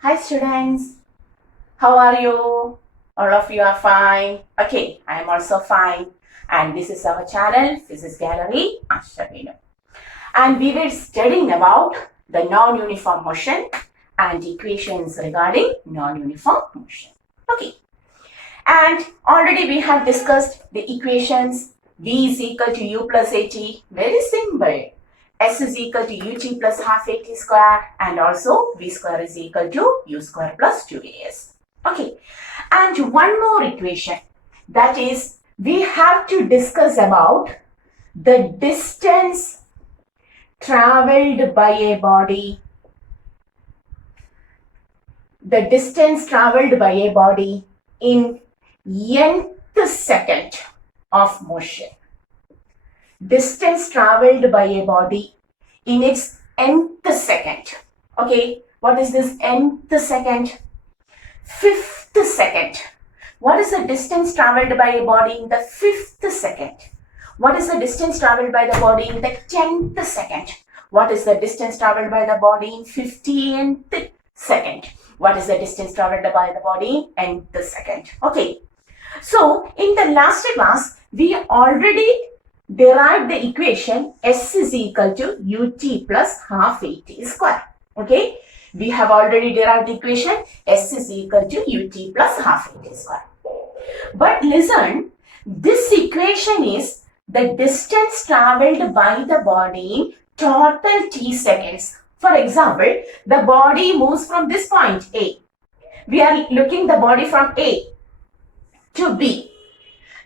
Hi students, how are you? All of you are fine. Okay, I am also fine. And this is our channel, Physics Gallery, Ashavino. And we were studying about the non-uniform motion and equations regarding non-uniform motion. Okay, and already we have discussed the equations V is equal to U plus AT, very simple. S is equal to UT plus half AT square, and also V square is equal to U square plus 2AS. Okay, and one more equation, that is we have to discuss about the distance traveled by a body, in nth second of motion. Distance traveled by a body in its nth second. Okay, what is this nth second? Fifth second. What is the distance traveled by a body in the fifth second? What is the distance traveled by the body in the 10th second? What is the distance traveled by the body in 15th second? What is the distance traveled by the body in nth second? Okay, so in the last class, we already derived the equation S is equal to UT plus half AT square. Okay, we have already derived the equation S is equal to UT plus half AT square. But listen, this equation is the distance traveled by the body in total t seconds. For example, the body moves from this point A. We are looking the body from A to B.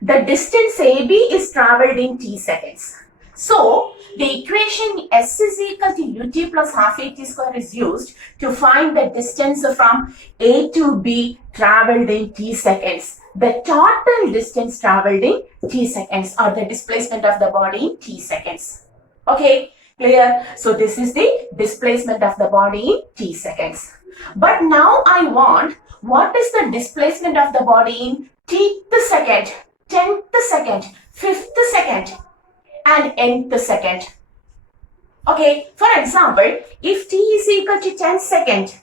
The distance AB is traveled in t seconds. So, the equation S is equal to UT plus half AT square is used to find the distance from A to B traveled in t seconds. The total distance traveled in t seconds, or the displacement of the body in t seconds. Okay, clear? So, this is the displacement of the body in t seconds. But now I want, what is the displacement of the body in tth second, 10th second, 5th second, and nth second? Okay, for example, if t is equal to 10 second,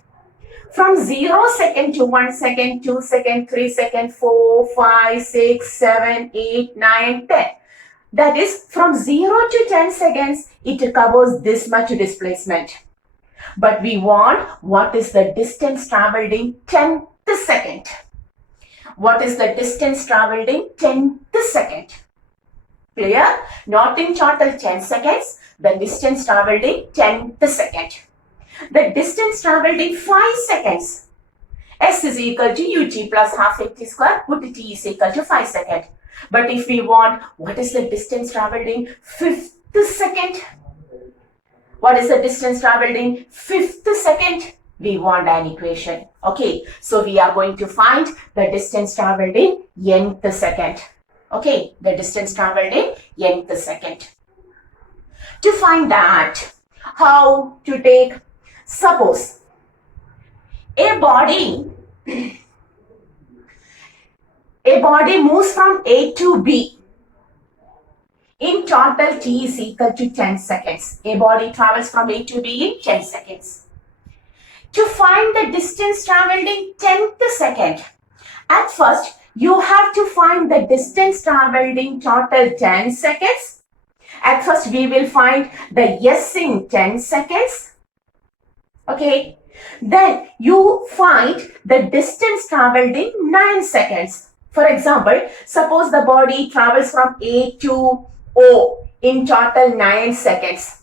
from 0 second to 1 second, 2 second, 3 second, 4, 5, 6, 7, 8, 9, 10. That is, from 0 to 10 seconds, it covers this much displacement. But we want, what is the distance traveled in 10th second? What is the distance traveled in 10th second? Clear? Not in total 10 seconds, the distance traveled in 10th second. The distance traveled in 5 seconds. S is equal to UT plus half AT square, put T is equal to 5 seconds. But if we want, what is the distance traveled in 5th second? What is the distance traveled in 5th second? We want an equation. Okay, so we are going to find the distance traveled in nth second. Okay, the distance traveled in nth second. To find that, how to take, suppose a body moves from A to B. In total, t is equal to 10 seconds. A body travels from A to B in 10 seconds. To find the distance traveled in 10th second, at first, you have to find the distance traveled in total 10 seconds. At first, we will find the S in 10 seconds. Okay. Then, you find the distance traveled in 9 seconds. For example, suppose the body travels from A to O in total 9 seconds.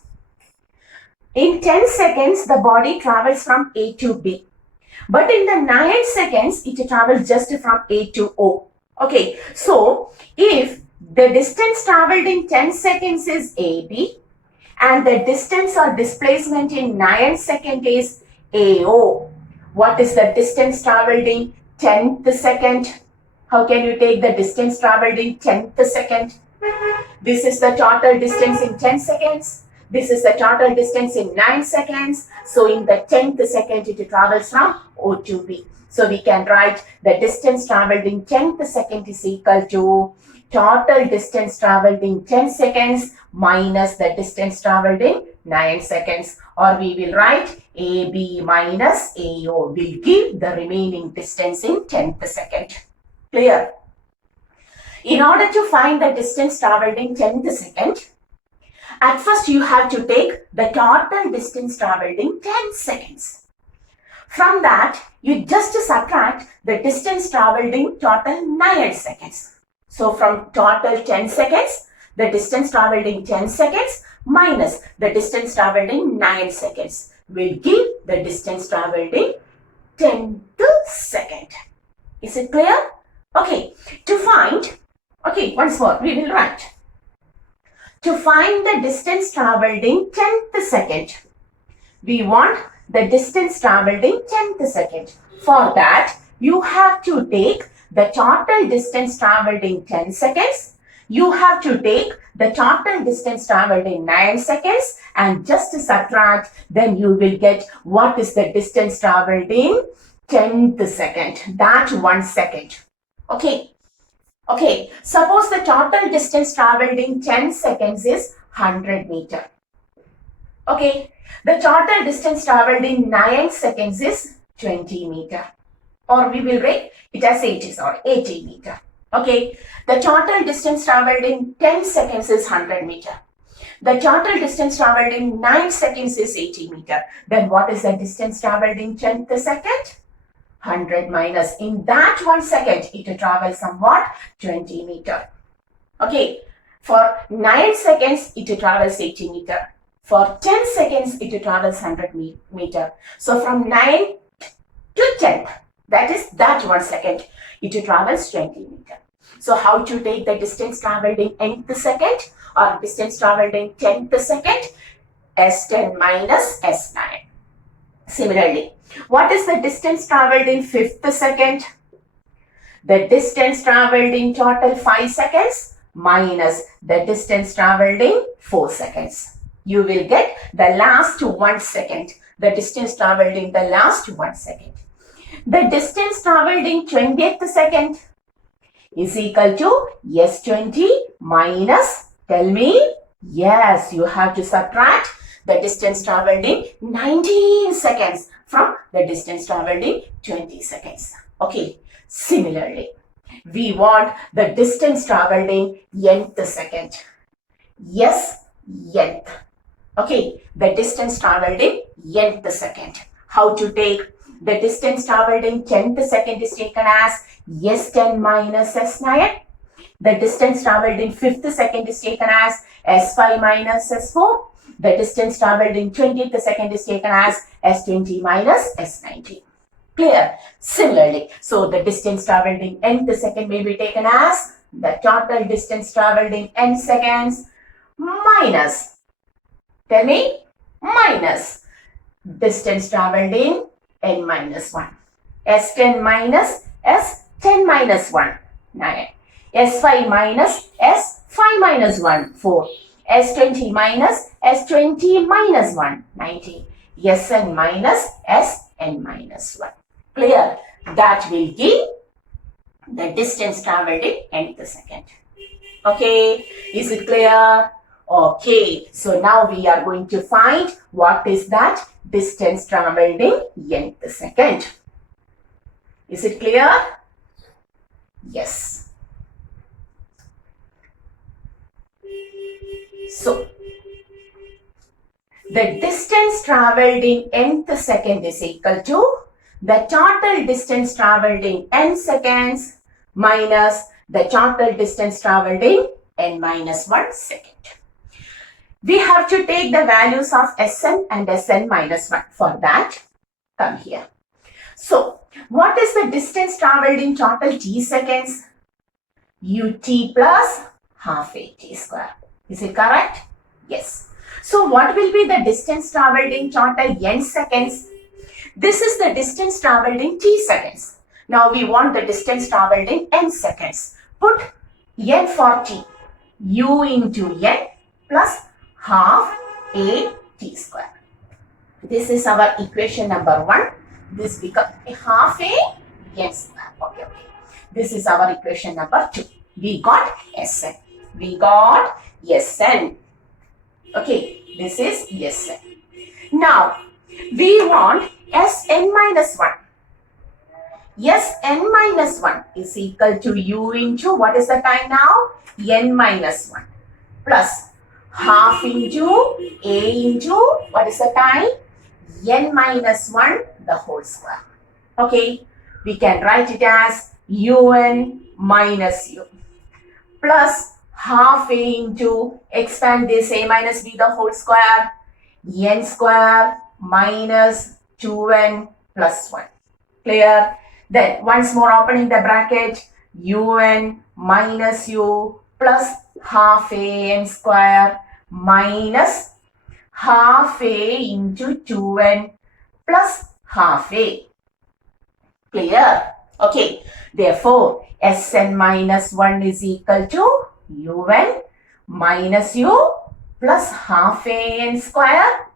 In 10 seconds, the body travels from A to B. But in the 9 seconds, it travels just from A to O. Okay, so if the distance traveled in 10 seconds is AB and the distance or displacement in 9 seconds is AO, what is the distance traveled in 10th second? How can you take the distance traveled in 10th second? This is the total distance in 10 seconds. This is the total distance in 9 seconds. So in the 10th second, it travels from O to B. So we can write the distance traveled in 10th second is equal to total distance traveled in 10 seconds minus the distance traveled in 9 seconds. Or we will write AB minus AO will give the remaining distance in 10th second. Clear? In order to find the distance traveled in 10th second, at first you have to take the total distance traveled in 10 seconds. From that, you just subtract the distance traveled in total 9 seconds. So from total 10 seconds, the distance traveled in 10 seconds minus the distance traveled in 9 seconds will give the distance traveled in 10th second. Is it clear? Okay, to find, once more, we will write. To find the distance traveled in 10th second, we want the distance traveled in 10th second. For that, you have to take the total distance traveled in 10 seconds. You have to take the total distance traveled in 9 seconds and just subtract, then you will get what is the distance traveled in 10th second. That 1 second. Okay. Suppose the total distance traveled in 10 seconds is 100 meter. Okay. The total distance traveled in 9 seconds is 20 meter. Or we will write it as 80 meter. Okay. The total distance traveled in 10 seconds is 100 meter. The total distance traveled in 9 seconds is 80 meter. Then what is the distance traveled in 10th second? 100 minus. In that 1 second, it travels somewhat 20 meter. Okay. For 9 seconds, it travels 80 meter. For 10 seconds, it travels 100 meter. So from 9 to 10, that is that 1 second, it travels 20 meter. So how to take the distance traveled in nth second or distance traveled in 10th second? S10 minus S9. Similarly, what is the distance traveled in 5th second? The distance traveled in total 5 seconds minus the distance traveled in 4 seconds. You will get the last 1 second, the distance traveled in the last 1 second. The distance traveled in 20th second is equal to S20 minus, tell me, yes, you have to subtract the distance traveled in 19 seconds from the distance traveled in 20 seconds. Okay, similarly, we want the distance traveled in nth second. Yes, nth. Okay, the distance traveled in nth second. How to take the distance traveled in 10th second is taken as S10 minus S9. The distance traveled in 5th second is taken as S5 minus S4. The distance traveled in 20th second is taken as S20 minus S19. Clear? Similarly, so the distance traveled in nth second may be taken as the total distance traveled in n seconds minus, tell me, minus distance traveled in n minus 1. S10 minus S10 minus 1, 9. S5 minus S5 minus 1, 4. S20 minus S20 minus 1, 19. Sn minus Sn minus 1. Clear? That will give the distance traveled in nth second. Okay, is it clear? Okay, so now we are going to find what is that distance traveled in nth second. Is it clear? Yes. So, the distance traveled in nth second is equal to the total distance traveled in n seconds minus the total distance traveled in n minus 1 second. We have to take the values of Sn and Sn minus 1. For that, come here. So, what is the distance traveled in total t seconds? Ut plus half a t square. Is it correct? Yes. So, what will be the distance traveled in total n seconds? This is the distance traveled in t seconds. Now, we want the distance traveled in n seconds. Put n for t. U into n plus half a t square. This is our equation number 1. This becomes half a n square. Okay. This is our equation number 2. We got Sn. We got Sn. Okay, this is Sn. Now, We want Sn minus 1. Sn minus 1 is equal to u into, what is the time now? N minus 1 plus half into a into, what is the time? N minus 1 the whole square. Okay, we can write it as un minus u plus half a into, expand this a minus b the whole square, n square minus 2n plus 1. Clear? Then once more opening the bracket, un minus u plus half a n square minus half a into 2n plus half a. Clear? Okay. Therefore, Sn minus 1 is equal to un minus u plus half a n square,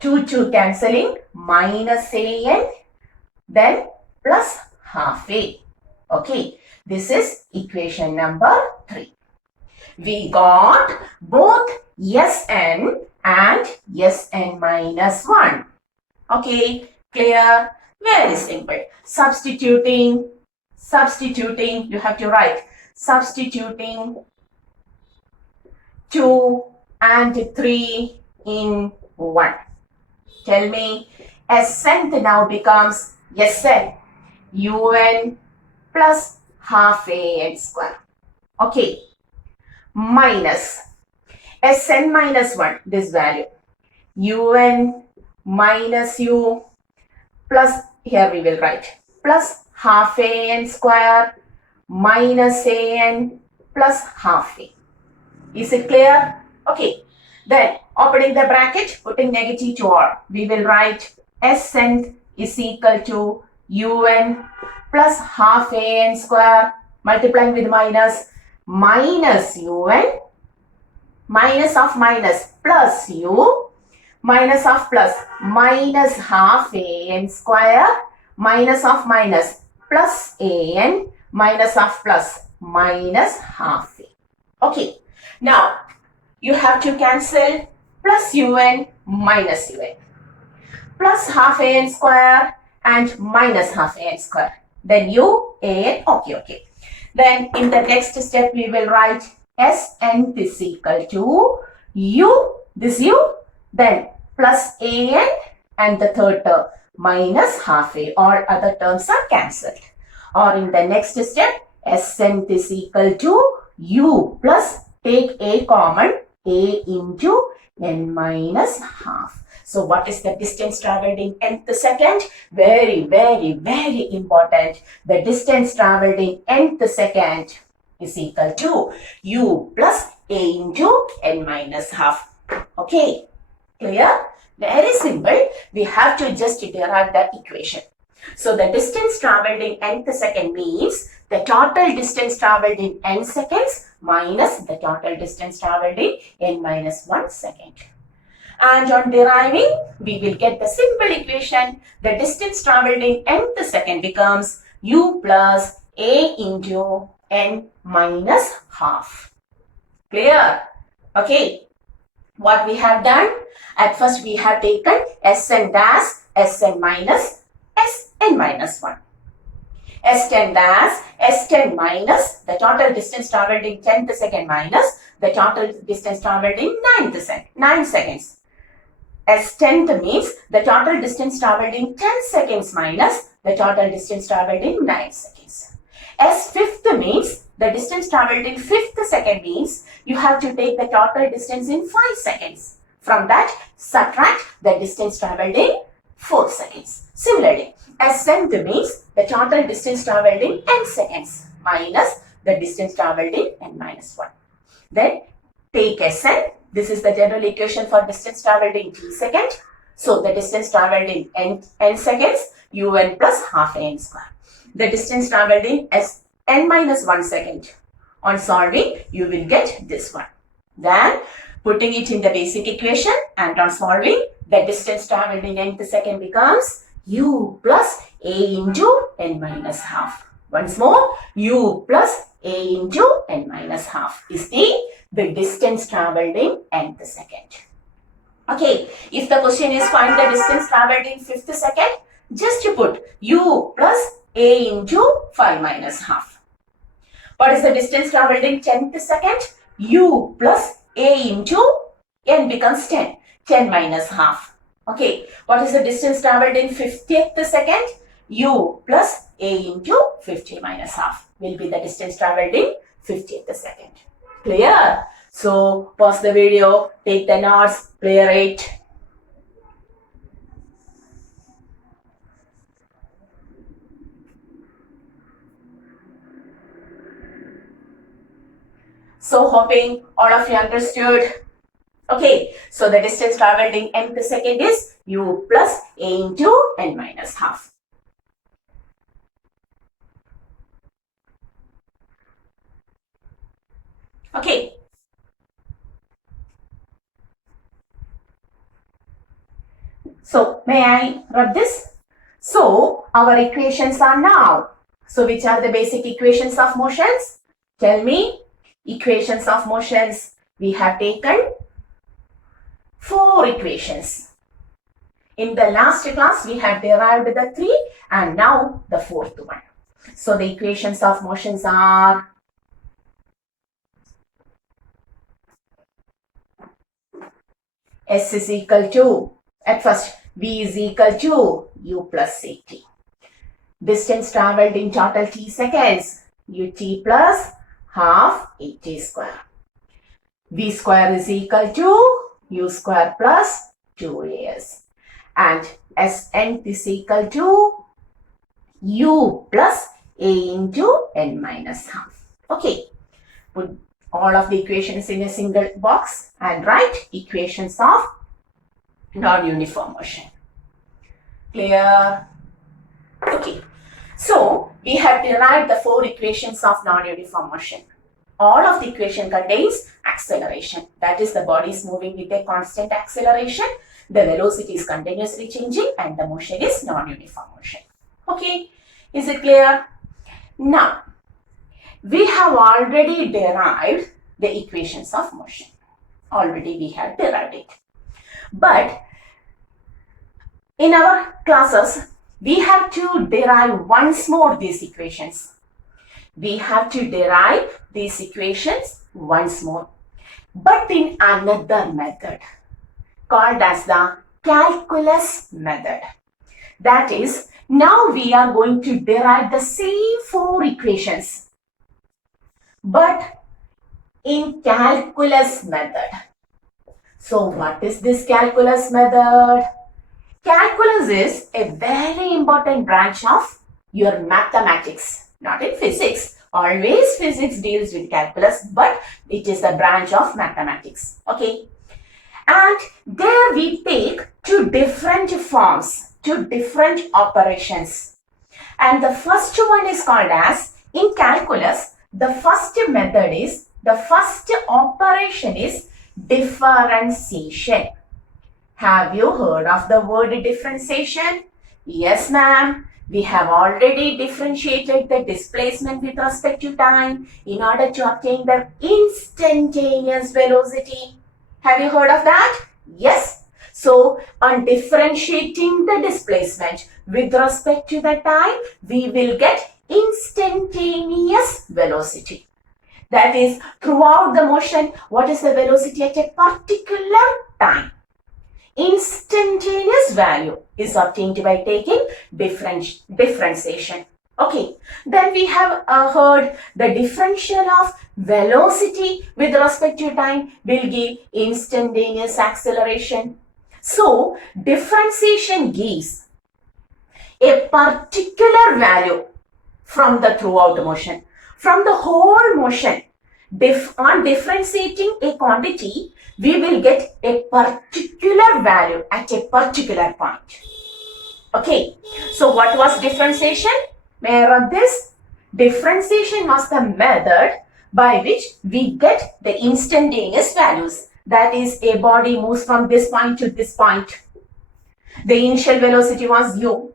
2 cancelling, minus a n, then plus half a. Okay, this is equation number 3. We got both Sn and Sn minus 1. Okay, clear? Very simple. Substituting, you have to write, substituting 2 and 3 in 1. Tell me, Sn now becomes Sn un plus half a n square. Okay, minus Sn minus 1, this value, un minus u plus, here we will write, plus half a n square minus a n plus half a. Is it clear? Okay, then opening the bracket, putting negative to all, we will write Sn is equal to un plus half a n square multiplying with minus, minus un, minus of minus plus u, minus of plus, minus half a n square, minus of minus plus a n, minus of plus, minus half a. Okay, now you have to cancel plus un minus un, plus half a n square and minus half a n square, then u, a n, okay. Then in the next step we will write Sn is equal to u, this u, then plus a n and the third term minus half a, all other terms are cancelled. Or in the next step, Sn is equal to u plus, take a common, a into n minus half. So what is the distance travelled in nth second? Very important. The distance travelled in nth second is equal to u plus a into n minus half. Okay, clear? Very simple. We have to just derive the equation. So the distance travelled in nth second means the total distance travelled in n seconds minus the total distance travelled in n minus 1 second. And on deriving, we will get the simple equation. The distance travelled in nth second becomes u plus a into n minus half. Clear? Okay. What we have done? At first we have taken Sn dash, Sn minus, Sn minus 1. Sn dash, Sn minus, the total distance travelled in 10th second minus the total distance travelled in 9 seconds. S10th means the total distance travelled in 10 seconds minus the total distance travelled in 9 seconds. S5th means the distance travelled in 5th second means you have to take the total distance in 5 seconds. From that, subtract the distance travelled in 4 seconds. Similarly, S7th means the total distance travelled in n seconds minus the distance travelled in n minus 1. Then take Sn. This is the general equation for distance travelled in t second. So the distance travelled in n seconds, un plus half a n square. The distance travelled in n minus 1 second. On solving, you will get this one. Then putting it in the basic equation and on solving, the distance travelled in nth second becomes u plus a into n minus half. Once more, u plus a into n minus half is the distance travelled in nth second. Okay, if the question is find the distance traveled in 5th second, just you put u plus a into 5 minus half. What is the distance traveled in 10th second? U plus a into n becomes 10. 10 minus half. Okay. What is the distance traveled in 50th second? U plus a into 50 minus half will be the distance traveled in 50th second. Clear? So pause the video, take the notes, clear it. So hoping all of you understood. Okay, so the distance traveled in nth second is u plus a into n minus half. Okay. So may I rub this? So our equations are now. So which are the basic equations of motions? Tell me. Equations of motions. We have taken 4 equations. In the last class, we have derived the 3 and now the 4th one. So the equations of motions are S is equal to, at first, V is equal to U plus Ct. Distance traveled in total t seconds, ut plus half at square. V square is equal to u square plus 2as. And Sn is equal to u plus a into n minus half. Okay. Put all of the equations in a single box and write equations of non-uniform motion. Clear? Okay. So, we have derived the 4 equations of non-uniform motion. All of the equation contains acceleration. That is, the body is moving with a constant acceleration. The velocity is continuously changing and the motion is non-uniform motion. Okay. Is it clear? Now, we have already derived the equations of motion. Already we have derived it. But in our classes, we have to derive once more these equations. We have to derive these equations once more, but in another method called as the calculus method. That is, now we are going to derive the same 4 equations, but in calculus method. So what is this calculus method? Calculus is a very important branch of your mathematics, not in physics. Always physics deals with calculus, but it is the branch of mathematics. Okay. And there we take 2 different forms, 2 different operations. And the first one is called as, in calculus, the first method is, the first operation is differentiation. Have you heard of the word differentiation? Yes, ma'am. We have already differentiated the displacement with respect to time in order to obtain the instantaneous velocity. Have you heard of that? Yes. So, on differentiating the displacement with respect to the time, we will get instantaneous velocity. That is, throughout the motion, what is the velocity at a particular time? Instantaneous value is obtained by taking differentiation. Okay, then we have heard the differential of velocity with respect to time will give instantaneous acceleration. So, differentiation gives a particular value from the throughout motion. From the whole motion, on differentiating a quantity, we will get a particular value at a particular point. Okay, so what was differentiation? May I rub this? Differentiation was the method by which we get the instantaneous values. That is, a body moves from this point to this point. The initial velocity was u.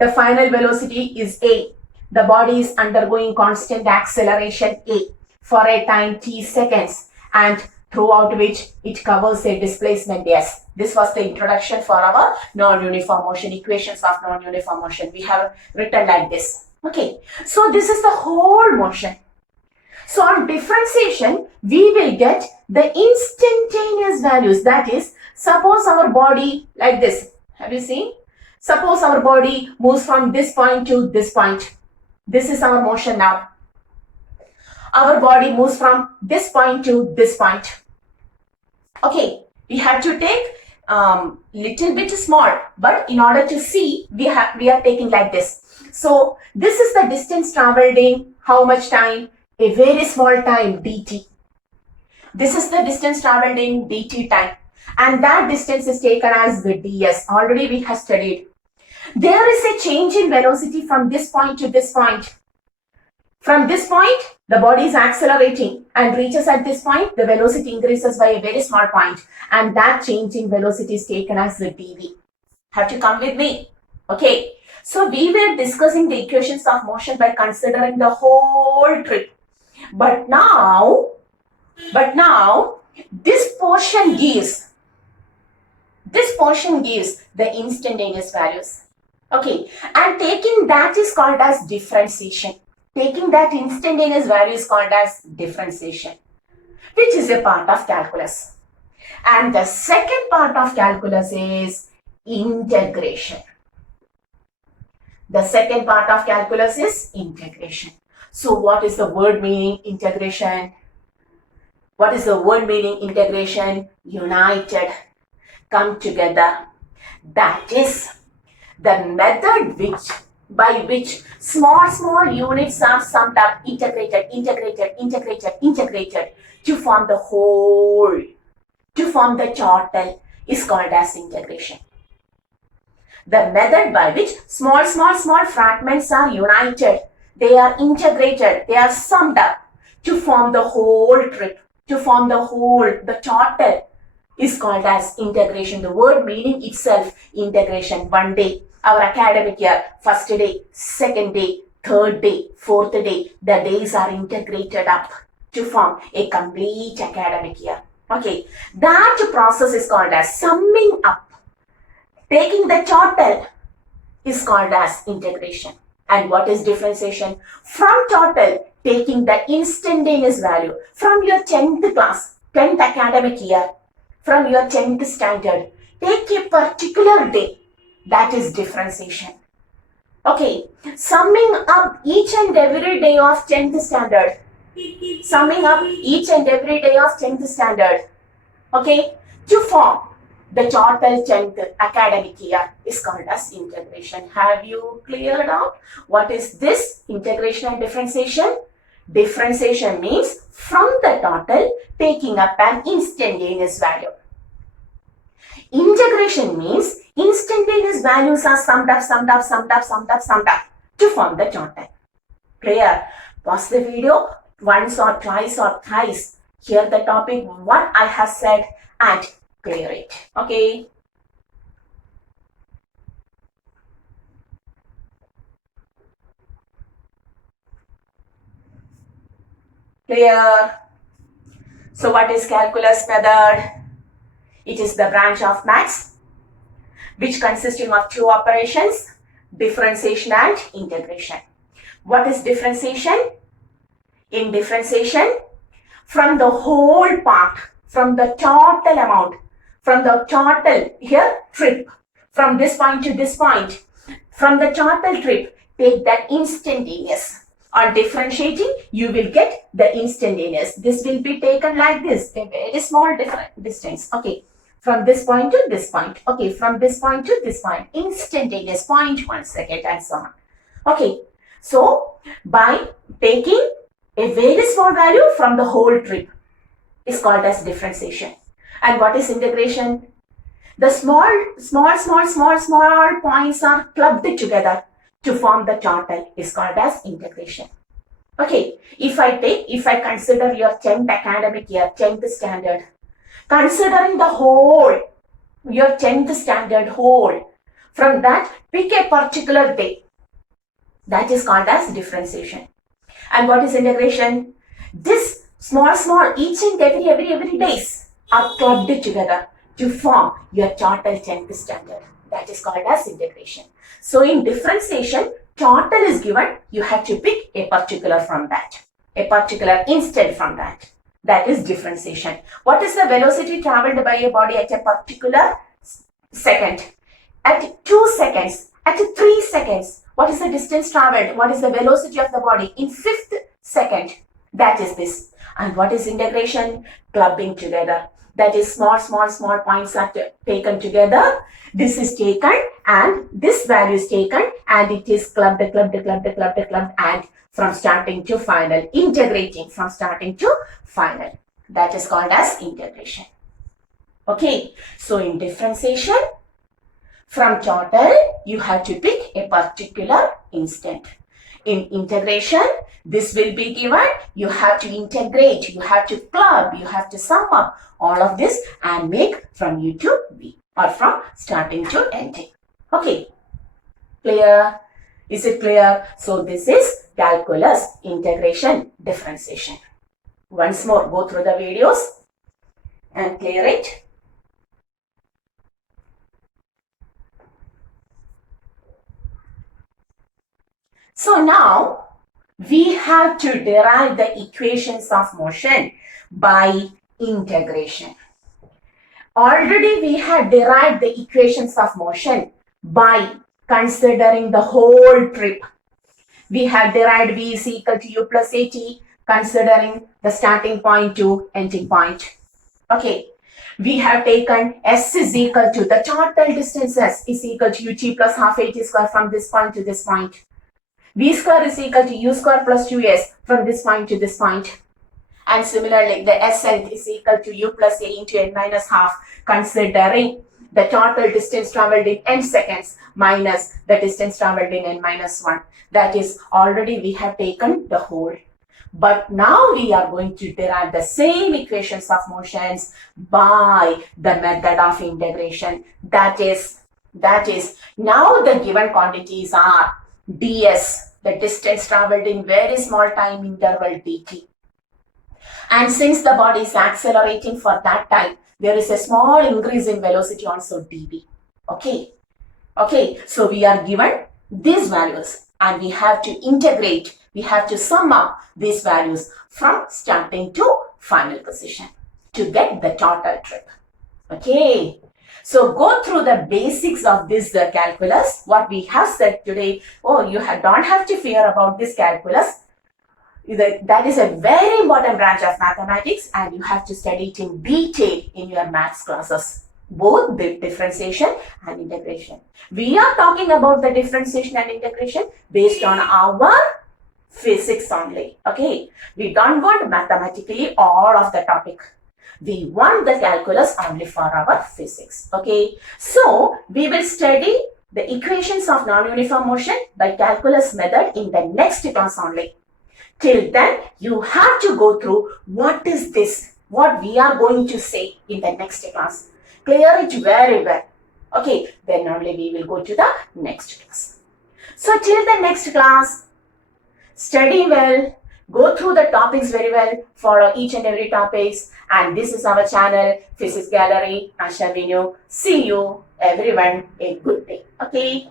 The final velocity is a. The body is undergoing constant acceleration a for a time t seconds, and throughout which it covers a displacement s. This was the introduction for our non-uniform motion, equations of non-uniform motion. We have written like this. Okay, so this is the whole motion. So on differentiation, we will get the instantaneous values. That is, suppose our body like this. Have you seen? Suppose our body moves from this point to this point. This is our motion now. Our body moves from this point to this point. Okay, we have to take little bit small, but in order to see, we are taking like this. So this is the distance traveled in how much time? A very small time, dt. This is the distance traveled in dt time, and that distance is taken as the ds. Already we have studied. There is a change in velocity from this point to this point. From this point, the body is accelerating and reaches at this point, the velocity increases by a very small point, and that change in velocity is taken as the dv. Have to come with me. Okay, so we were discussing the equations of motion by considering the whole trip. But now this portion gives the instantaneous values. Okay, and taking that is called as differentiation. Taking that instantaneous value is called as differentiation, which is a part of calculus. And the second part of calculus is integration. The second part of calculus is integration. So what is the word meaning integration? What is the word meaning integration? United, come together. That is the method by which small units are summed up, integrated to form the whole, to form the total is called as integration. The method by which small fragments are united, they are integrated, they are summed up to form the whole trip, to form the whole, the total is called as integration. The word meaning itself, integration. One day, our academic year, first day, second day, third day, fourth day, the days are integrated up to form a complete academic year. Okay, that process is called as summing up. Taking the total is called as integration. And what is differentiation? From total, taking the instantaneous value from your 10th class, 10th academic year, from your 10th standard, take a particular day, that is differentiation. Okay, summing up each and every day of 10th standard, summing up each and every day of 10th standard, okay, to form the total 10th academic year is called as integration. Have you cleared out what is this integration and differentiation? Differentiation means from the total taking up an instantaneous value. Integration means instantaneous values are summed up to form the total. Clear? Pause the video once or twice or thrice. Hear the topic, what I have said, and clear it. Okay. Clear? So what is calculus method? It is the branch of maths which consisting of two operations, differentiation and integration. What is differentiation? In differentiation, from the whole part, from the total amount, from the total here trip, from this point to this point, from the total trip, take that instantaneous. On differentiating, you will get the instantaneous. This will be taken like this, a very small distance. Okay, from this point to this point. Okay, from this point to this point, instantaneous, 0.1 second and so on. Okay, so by taking a very small value from the whole trip is called as differentiation. And what is integration? The small points are clubbed together to form the total is called as integration. Okay, if I consider your 10th academic year, 10th standard, considering the whole, your 10th standard whole, from that pick a particular day, that is called as differentiation. And what is integration? This small, each and every days are clubbed together to form your total 10th standard. That is called as integration. So in differentiation, total is given, you have to pick a particular from that, a particular instant from that. That is differentiation. What is the velocity traveled by a body at a particular second? At 2 seconds, at 3 seconds, what is the distance traveled? What is the velocity of the body in 5th second? That is this. And what is integration? Clubbing together. That is small points are taken together. This is taken and this value is taken and it is clubbed and from starting to final, integrating from starting to final. That is called as integration. Okay, so in differentiation, from total, you have to pick a particular instant. In integration, this will be given, you have to integrate, you have to club, you have to sum up all of this and make from U to V or from starting to ending. Okay, clear? Is it clear? So this is calculus, integration, differentiation. Once more, go through the videos and clear it. So now we have to derive the equations of motion by integration. Already we have derived the equations of motion by considering the whole trip. We have derived V is equal to U plus AT, considering the starting point to ending point. Okay. We have taken S is equal to the total distance S is equal to UT plus half AT square from this point to this point. V square is equal to U square plus 2S from this point to this point. And similarly, the S length is equal to U plus A into N minus half, considering the total distance traveled in N seconds minus the distance traveled in N minus 1. That is, already we have taken the whole. But now we are going to derive the same equations of motions by the method of integration. That is, now the given quantities are ds, the distance traveled in very small time interval dt. And since the body is accelerating for that time, there is a small increase in velocity also dv. Okay, so we are given these values and we have to integrate, we have to sum up these values from starting to final position to get the total trip. Okay. So go through the basics of this calculus, what we have said today. Oh, you don't have to fear about this calculus. That is a very important branch of mathematics and you have to study it in detail in your maths classes, both the differentiation and integration. We are talking about the differentiation and integration based on our physics only. Okay, we don't want mathematically all of the topic. We want the calculus only for our physics. Okay, so we will study the equations of non-uniform motion by calculus method in the next class only. Till then, you have to go through what is this, what we are going to say in the next class. Clear it very well. Okay, then only we will go to the next class. So till the next class, study well, go through the topics very well, follow each and every topics, and this is our channel, Physics Gallery, Asha Vinu. See you everyone, a good day. Okay.